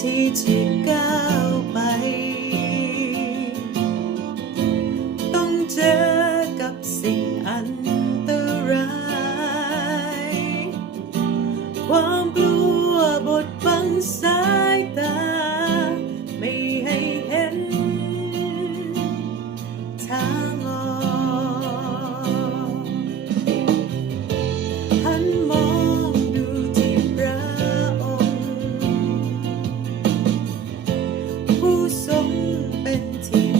ที่จะก้าวไป ต้องเจอกับสิ่งอัน seventeen.